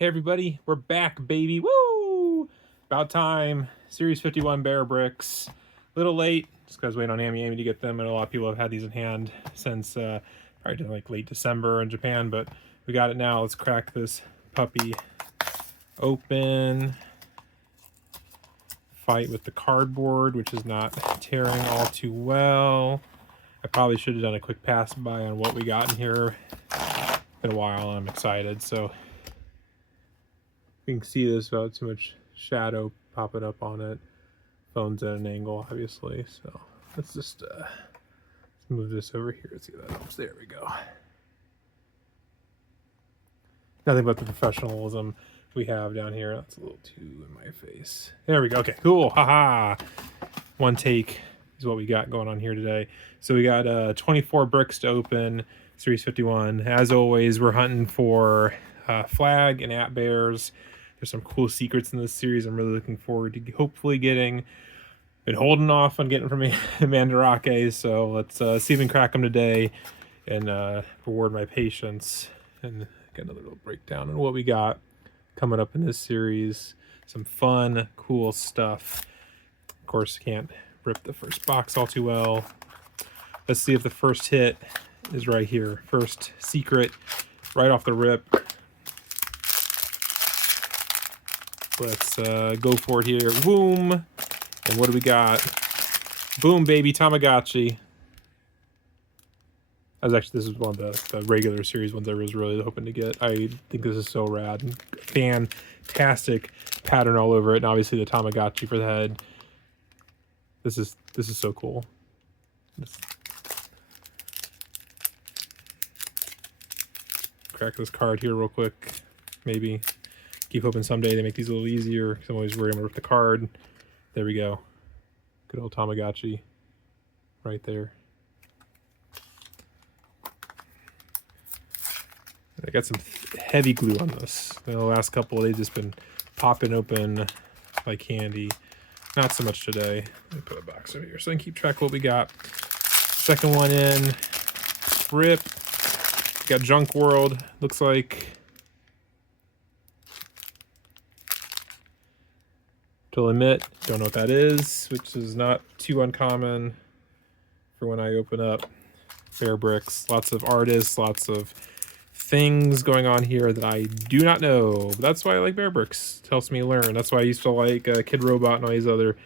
Hey everybody, we're back, baby. Woo! About time. Series 51 Bear Bricks. A little late, just because waiting on Amy to get them, and a lot of people have had these in hand since probably like late December in Japan, but we got it now. Let's crack this puppy open. Fight with the cardboard, which is not tearing all too well. I probably should have done a quick pass by on what we got in here. It's been a while, and I'm excited, so you can see this without too much shadow popping up on it. Phone's at an angle, obviously, so let's just let's move this over here. See if that helps. There we go. Nothing but the professionalism we have down here. That's a little too in my face. There we go. Okay, cool. Haha. One take is what we got going on here today. So we got 24 bricks to open, Series 51. As always, we're hunting for flag and at bears. There's some cool secrets in this series I'm really looking forward to hopefully getting. Been holding off on getting from Mandarake, so let's see if we can crack them today and reward my patience. And get another little breakdown on what we got coming up in this series. Some fun, cool stuff. Of course, can't rip the first box all too well. Let's see if the first hit is right here. First secret, right off the rip. Let's go for it here. Boom. And what do we got? Boom, baby, Tamagotchi. This is one of the regular series ones I was really hoping to get. I think this is so rad. Fantastic pattern all over it, and obviously the Tamagotchi for the head. This is so cool. Crack this card here real quick, maybe. Keep hoping someday they make these a little easier. I'm always worried I'm gonna rip the card. There we go. Good old Tamagotchi right there. I got some heavy glue on this. The last couple they've just been popping open like candy. Not so much today. Let me put a box over here so I can keep track of what we got. Second one in. Rip. Got Junk World. Looks like. To admit, don't know what that is, which is not too uncommon for when I open up Bear Bricks. Lots of artists, lots of things going on here that I do not know. But that's why I like Bear Bricks. It helps me learn. That's why I used to like Kid Robot and all these other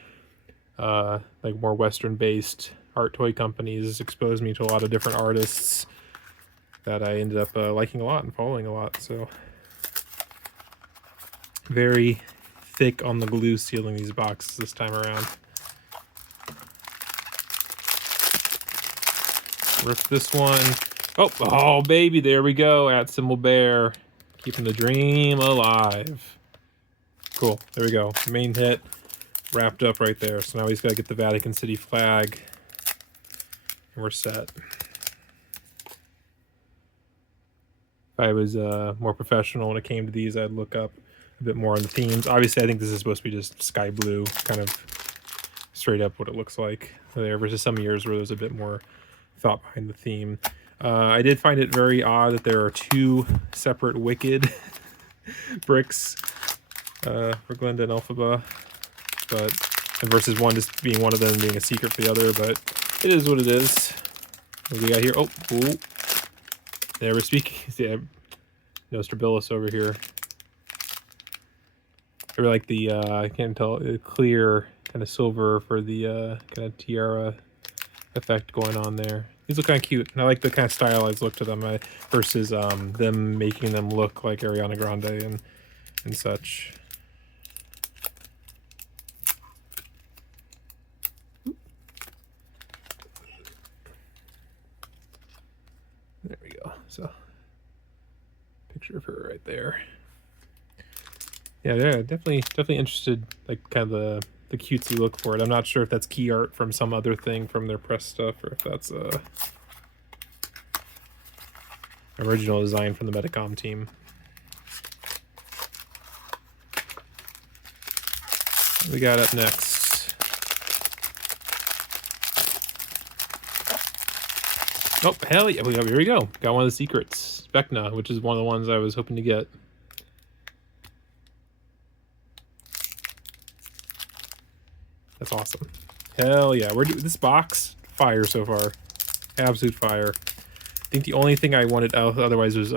like more Western-based art toy companies. Exposed me to a lot of different artists that I ended up liking a lot and following a lot. So very thick on the glue sealing these boxes this time around. Rip this one. Oh baby, there we go. At symbol bear, keeping the dream alive. Cool, there we go. Main hit wrapped up right there. So now we just gotta get the Vatican City flag and we're set. If I was more professional when it came to these, I'd look up a bit more on the themes. Obviously, I think this is supposed to be just sky blue, kind of straight up what it looks like there, versus some years where there's a bit more thought behind the theme. I did find it very odd that there are two separate Wicked bricks for Glenda and Elphaba, and versus one just being one of them being a secret for the other, but it is what it is. What do we got here? Oh, ooh. There we're speaking. Yeah, Nostrabilis over here. I really like the, I can't tell, clear kind of silver for the kind of tiara effect going on there. These look kind of cute, and I like the kind of stylized look to them versus them making them look like Ariana Grande and such. There we go. So, picture of her right there. Yeah, definitely interested, like kind of the cutesy look for it. I'm not sure if that's key art from some other thing from their press stuff, or if that's original design from the Medicom team. What we got up next? Oh, hell yeah. Here we go. Got one of the secrets. Vecna, which is one of the ones I was hoping to get. That's awesome. Hell yeah. We're this box, fire so far. Absolute fire. I think the only thing I wanted otherwise was,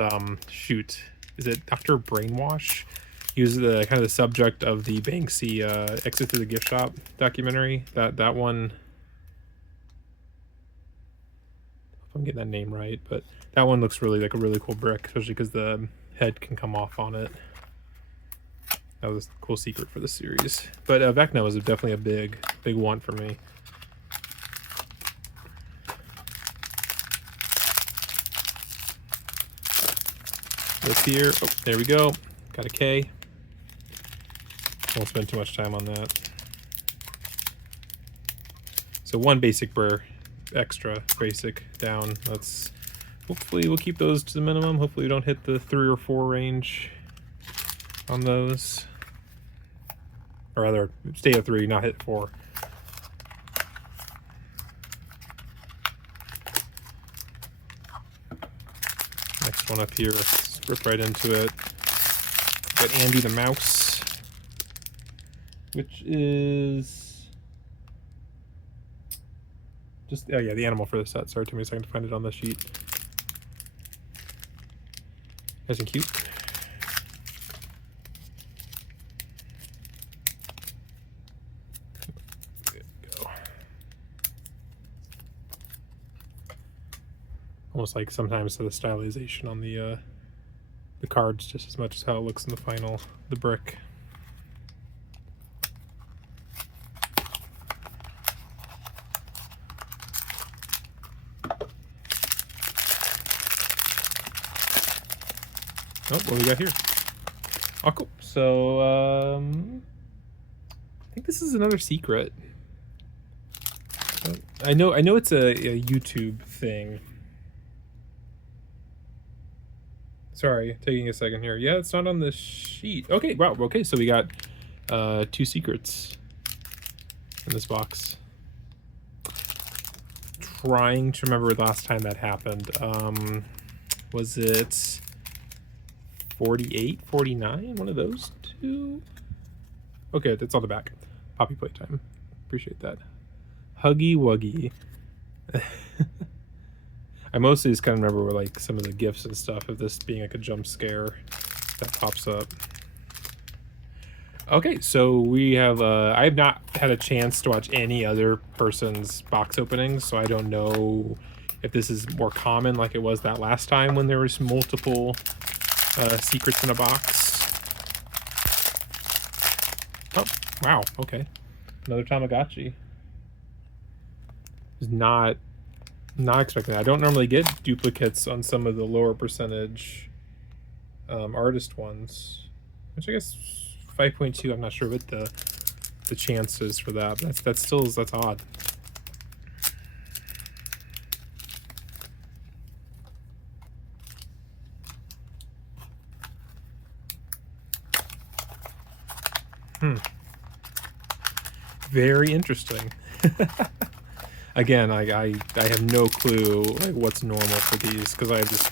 shoot. Is it Dr. Brainwash? He was the kind of the subject of the Banksy Exit Through the Gift Shop documentary. That one, if I'm getting that name right, but that one looks really like a really cool brick, especially because the head can come off on it. That was a cool secret for the series. But Vecna was definitely a big one for me. This here, oh, there we go. Got a K. Won't spend too much time on that. So one basic burr, extra basic down. That's hopefully we'll keep those to the minimum. Hopefully we don't hit the 3 or 4 range on those. Or rather, stay at 3, not hit 4. Next one up here, let's rip right into it. Got Andy the Mouse, which is just, oh yeah, the animal for the set. Sorry, it took me a second to find it on the sheet. Nice and cute. Good go. Almost like sometimes the stylization on the cards just as much as how it looks in the final, the brick. Oh, what do we got here? Oh, cool. So, I think this is another secret. I know it's a YouTube thing. Sorry, taking a second here. Yeah, it's not on the sheet. Okay, wow. Okay, so we got 2 secrets in this box. Trying to remember the last time that happened. Was it 48, 49? One of those 2? Okay, that's on the back. Poppy Playtime. Appreciate that. Huggy Wuggy. I mostly just kind of remember like some of the gifts and stuff of this being like a jump scare that pops up. Okay, so we have I have not had a chance to watch any other person's box openings, so I don't know if this is more common like it was that last time when there was multiple secrets in a box. Oh, wow, okay. Another Tamagotchi. Was not expecting that. I don't normally get duplicates on some of the lower percentage artist ones, which I guess 5.2. I'm not sure what the chances for that. But that's odd. Very interesting. Again, I have no clue like what's normal for these because I've just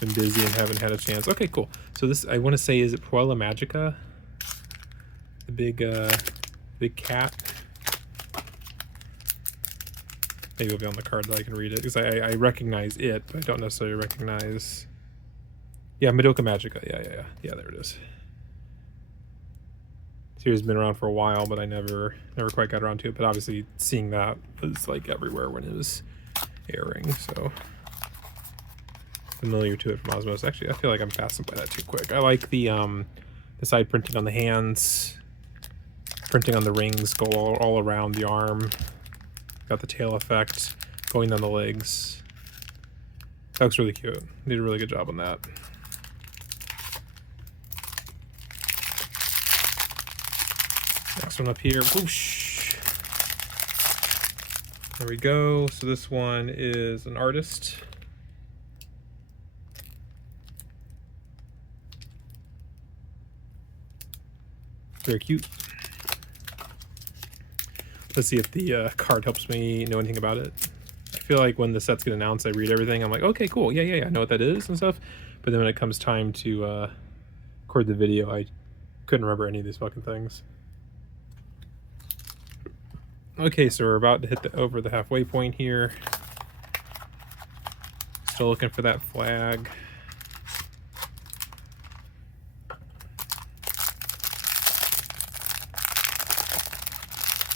been busy and haven't had a chance. Okay, cool. So this, I want to say, is it Puella Magica? The big cat. Maybe it'll be on the card that I can read it because I recognize it, but I don't necessarily recognize. Yeah, Medicom Magica. Yeah. There it is. Series has been around for a while, but I never quite got around to it. But obviously, seeing that was like everywhere when it was airing, so familiar to it from Osmos. Actually, I feel like I'm passing by that too quick. I like the side printing on the hands, printing on the rings, go all around the arm. Got the tail effect going down the legs. That looks really cute. They did a really good job on that. Next one up here. Whoosh. There we go. So this one is an artist. Very cute. Let's see if the card helps me know anything about it. I feel like when the sets get announced, I read everything. I'm like, okay, cool. Yeah, I know what that is and stuff. But then when it comes time to record the video, I couldn't remember any of these fucking things. Okay, so we're about to hit over the halfway point here. Still looking for that flag.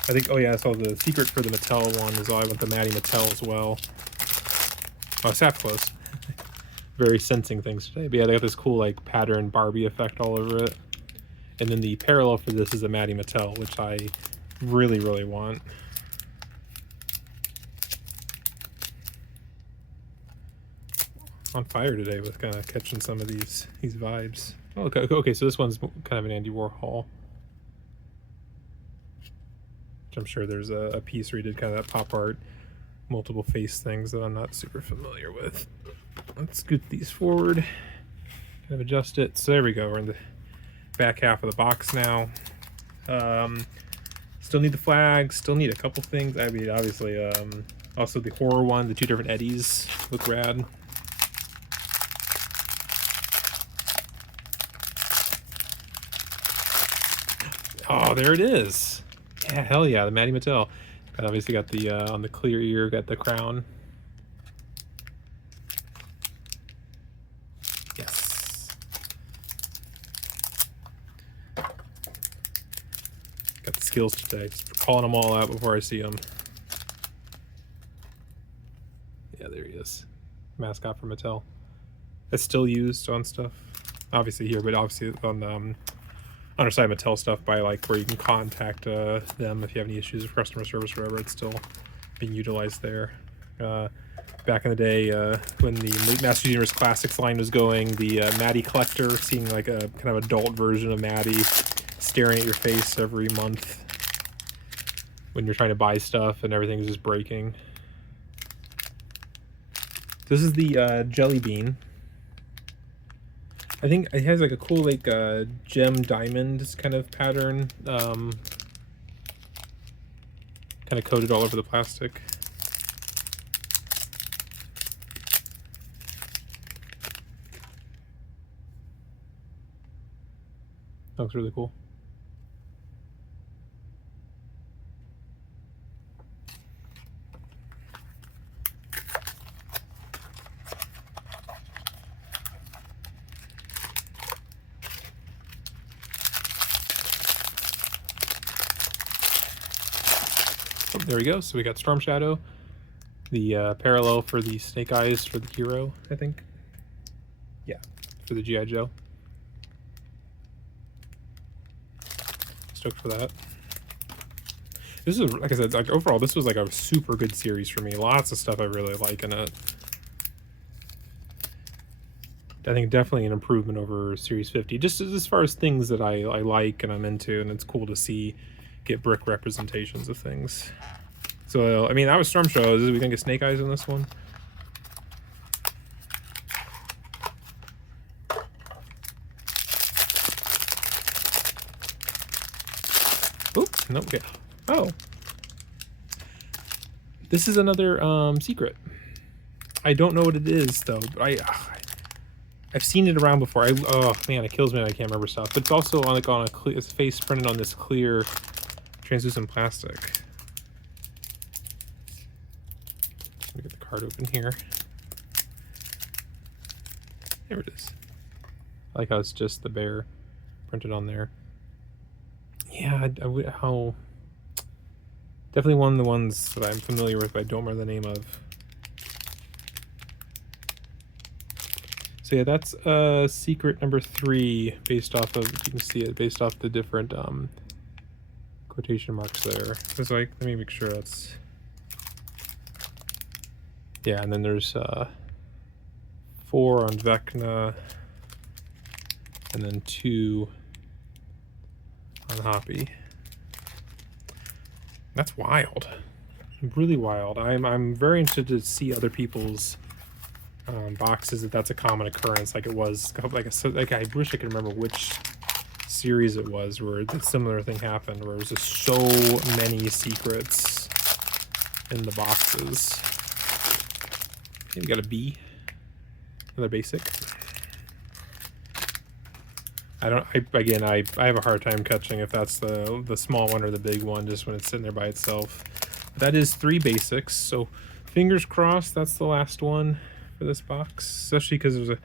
I think, oh yeah, so the secret for the Mattel one is I want the Maddie Mattel as well. Oh, it's that close. Very sensing things today. But yeah, they got this cool like pattern Barbie effect all over it. And then the parallel for this is a Maddie Mattel, which I really, really want. On fire today with kind of catching some of these vibes. Oh, okay, so this one's kind of an Andy Warhol. Which I'm sure there's a piece where he did kind of that pop art, multiple face things that I'm not super familiar with. Let's scoot these forward, kind of adjust it. So there we go, we're in the back half of the box now. Still need the flag, still need a couple things. I mean, obviously, also the horror one, the 2 different Eddies look rad. Oh, there it is. Yeah, hell yeah, the Maddie Mattel. And obviously got the, on the clear ear, got the crown. Yes. Got the skills today. Just calling them all out before I see them. Yeah, there he is. Mascot for Mattel. That's still used on stuff. Obviously here, but obviously on our side Mattel stuff by like where you can contact them if you have any issues with customer service or whatever. It's still being utilized there. Back in the day when the Masters Universe Classics line was going, the Maddie collector, seeing like a kind of adult version of Maddie staring at your face every month when you're trying to buy stuff and everything's just breaking. This is the Jelly Bean. I think it has like a cool like gem diamond kind of pattern, kind of coated all over the plastic. That looks really cool. Oh, there we go. So we got Storm Shadow, the parallel for the Snake Eyes for the hero, I think. Yeah, for the G.I. Joe. Stoked for that. This is, like I said, like overall, this was like a super good series for me. Lots of stuff I really like in it. I think definitely an improvement over Series 50, just as far as things that I like and I'm into, and it's cool to see get brick representations of things. So, I mean, that was Storm Shadow. Is we gonna get Snake Eyes in this one? Oop, no, okay. Oh. This is another secret. I don't know what it is, though. But I've seen it around before. Oh, man, it kills me that I can't remember stuff. But it's also on, like, on a clear, it's face printed on this clear translucent plastic. Let me get the card open here. There it is. I like how it's just the bear printed on there. Yeah, how definitely one of the ones that I'm familiar with, but I don't remember the name of. So yeah, that's secret number 3, based off of, you can see it, based off the different quotation marks there. It's like, let me make sure that's, yeah, and then there's 4 on Vecna, and then 2 on Hoppy. That's wild, really wild. I'm very interested to see other people's boxes if that's a common occurrence, like it was like I wish I could remember which series it was where the similar thing happened, where it was just so many secrets in the boxes. Okay, we got a B, another basic. Again, I have a hard time catching if that's the small one or the big one just when it's sitting there by itself. But that is 3 basics, so fingers crossed that's the last one for this box, especially because there's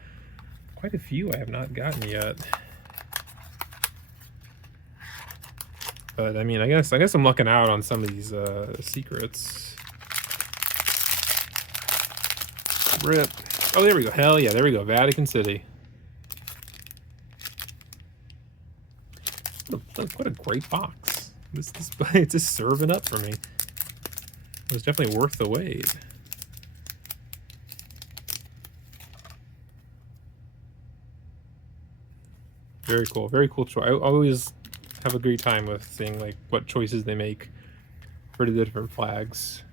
quite a few I have not gotten yet. But I mean, I guess I'm lucking out on some of these secrets. Rip. Oh, there we go. Hell yeah, there we go. Vatican City. What a great box. This it's just serving up for me. It was definitely worth the wait. Very cool. Very cool choice. I always have a great time with seeing like what choices they make for the different flags.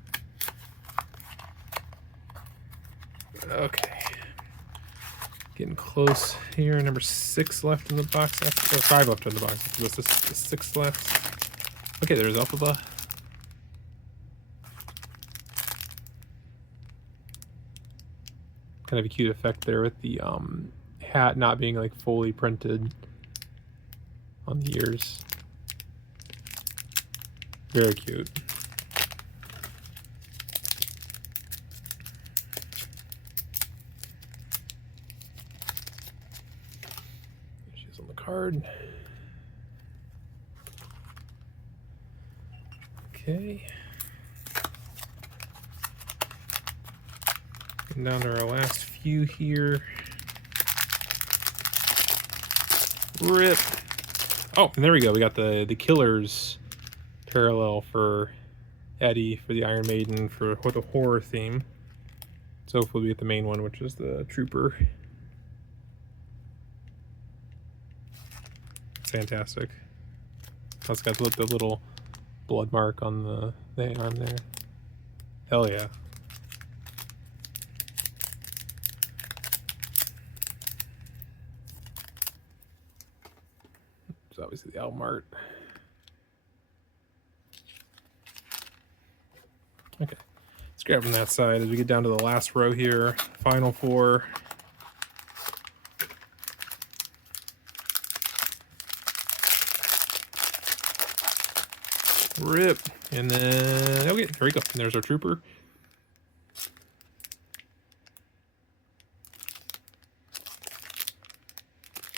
Okay. Getting close here. Number 6 left in the box. Or 5 left in the box. This is 6 left. Okay, there's Alphaba. Kind of a cute effect there with the hat not being like fully printed on the ears. Very cute. She's on the card. Okay. Getting down to our last few here. Rip. Oh, and there we go. We got the Killers parallel for Eddie for the Iron Maiden for the horror theme. So hopefully we get the main one, which is the Trooper. Fantastic. It's got the little blood mark on the arm there. Hell yeah. It's obviously the album art. Okay, let's grab from that side as we get down to the last row here. Final 4. Rip. And then, okay, there we go. And there's our Trooper.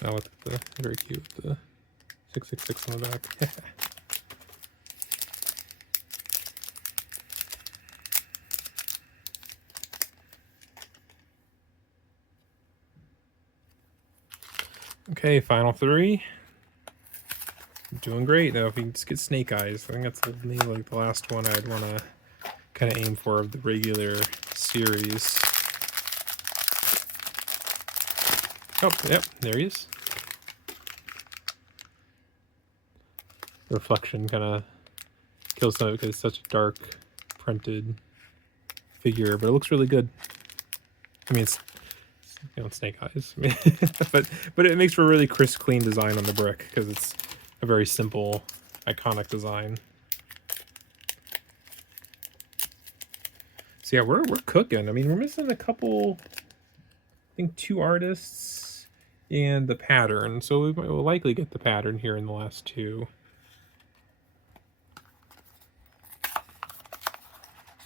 Now with the, very cute, the 666 on the back. Okay, final 3. Doing great. Now if we just get Snake Eyes, I think that's maybe like the last one I'd want to kind of aim for of the regular series. Oh, yep, there he is. The reflection kind of kills some of it because it's such a dark printed figure, but it looks really good. I mean, it's you know, Snake Eyes, but it makes for a really crisp, clean design on the brick because it's a very simple, iconic design. So yeah, we're cooking. I mean, we're missing a couple, I think 2 artists and the pattern. So we'll likely get the pattern here in the last 2.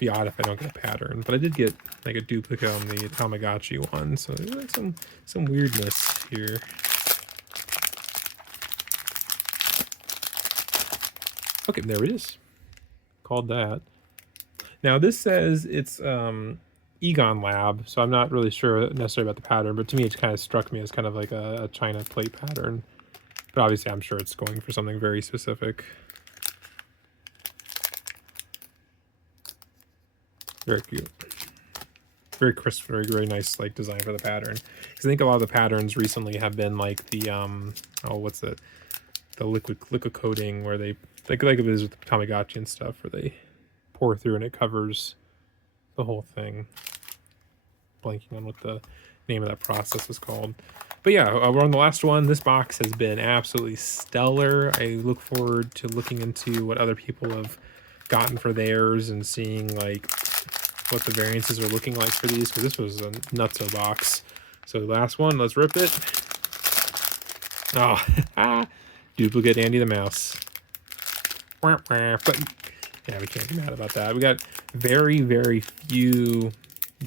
Be odd if I don't get a pattern, but I did get like a duplicate on the Tamagotchi one, so there's like some weirdness here. Okay, there it is. Called that. Now this says it's Egon Lab, so I'm not really sure necessarily about the pattern, but to me it kind of struck me as kind of like a China plate pattern. But obviously I'm sure it's going for something very specific. Very cute. Very crisp, very nice like design for the pattern. Because I think a lot of the patterns recently have been like the oh, what's it? The liquid coating where they like it is with the Tamagotchi and stuff, where they pour through and it covers the whole thing. Blanking on what the name of that process is called. But yeah, we're on the last one. This box has been absolutely stellar. I look forward to looking into what other people have gotten for theirs and seeing like what the variances are looking like for these, because this was a nutso box. So the last one, let's rip it. Oh, duplicate Andy the Mouse. But yeah, we can't be mad about that. We got very, very few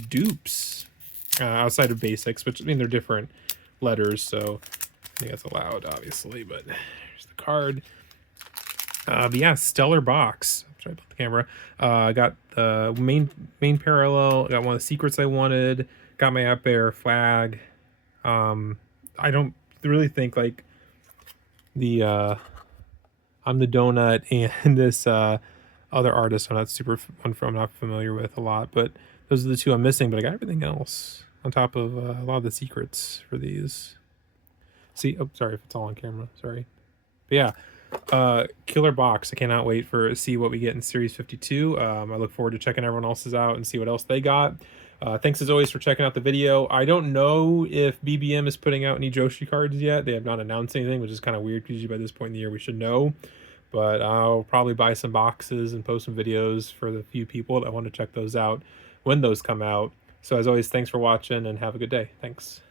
dupes outside of basics, which I mean they're different letters, so I think that's allowed, obviously. But here's the card. But yeah, stellar box. Sorry about the camera. I got the main parallel. Got one of the secrets I wanted. Got my Up Air flag. I don't really think like the I'm the Donut and this other artist I'm not familiar with a lot, but those are the two I'm missing. But I got everything else on top of a lot of the secrets for these. See, oh, sorry if it's all on camera. Sorry, but yeah. Killer box. I cannot wait for see what we get in Series 52. I look forward to checking everyone else's out and see what else they got. Thanks as always for checking out the video. I don't know if BBM is putting out any Joshi cards yet. They have not announced anything, which is kind of weird because usually by this point in the year we should know. But I'll probably buy some boxes and post some videos for the few people that want to check those out when those come out. So as always, thanks for watching and have a good day. Thanks.